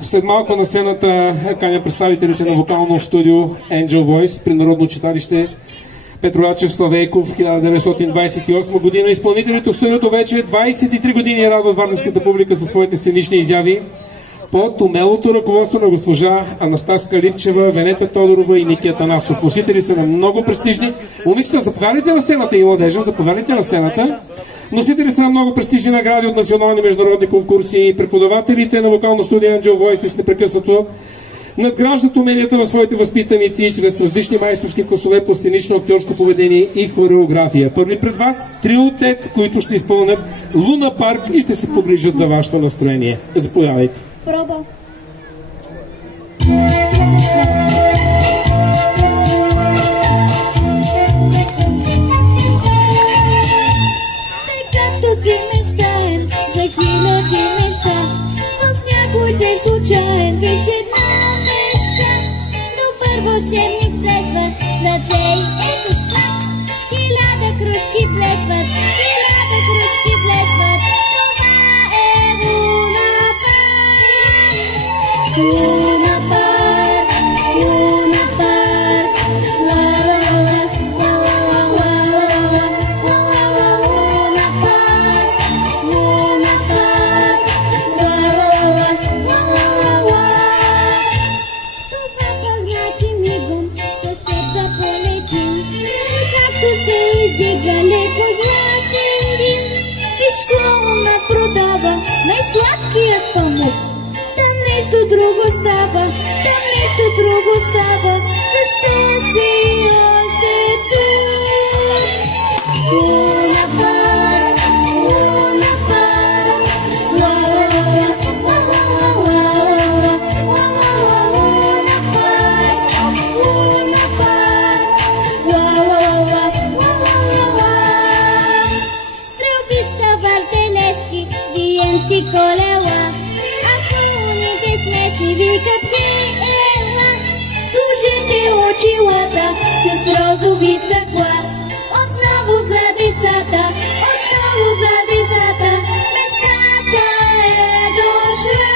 След малко на сцената каня представителите на вокално студио Angel Voice при Народно читалище Петровачев Славейков 1928 година. Изпълнителите в студиото вече 23 години радват варненската публика със своите сценични изяви под умелото ръководство на госпожа Анастаска Ливчева, Венета Тодорова и Ники Атанасов. Носители са на много престижни. Момичета, заповядайте на сцената и младежа, заповядайте на сцената. Носители са на много престижни награди от национални и международни конкурси. Преподавателите на вокално студио Angel Voice непрекъснато надграждат уменията на своите възпитаници чрез различни майсторски класове по сценично актьорско поведение и хореография. Първи пред вас трио Тет, които ще изпълнят Луна Парк и ще се погрижат за вашето настроение. Заповядайте. Проба. Тъй както си мечтаем за хиляди неща, в някой ден случаен виж една мечта. Добър вълшебник влезва в ръце и ето шкаф. Хиляда кружки влезват, хиляда кружки влезват. Луна парк, Луна парк, ла ла ла, ла ла ла, Луна парк, Луна парк, ла ла ла. Това пък значи мигом със теб да полетим, както се издига леко златен дим. Виж клоуна продава най-сладкият памук. Нещо друго става, там нещо друго става, защо си още тук? Луна парк, Луна парк, ла ла ла, Луна парк, Луна парк, ла ла. Стрелбища, въртележки, виенски колела, смешни викат ела, слушайте очилата с розови стъкла. Отново за децата, отново за децата, мечтата е дошла.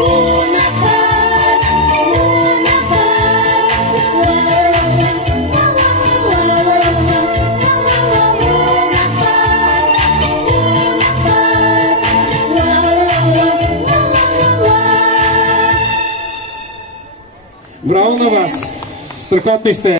Луна парк, Луна парк, ла ла ла, Луна парк, Луна парк, Браво на вас! Страхотни сте!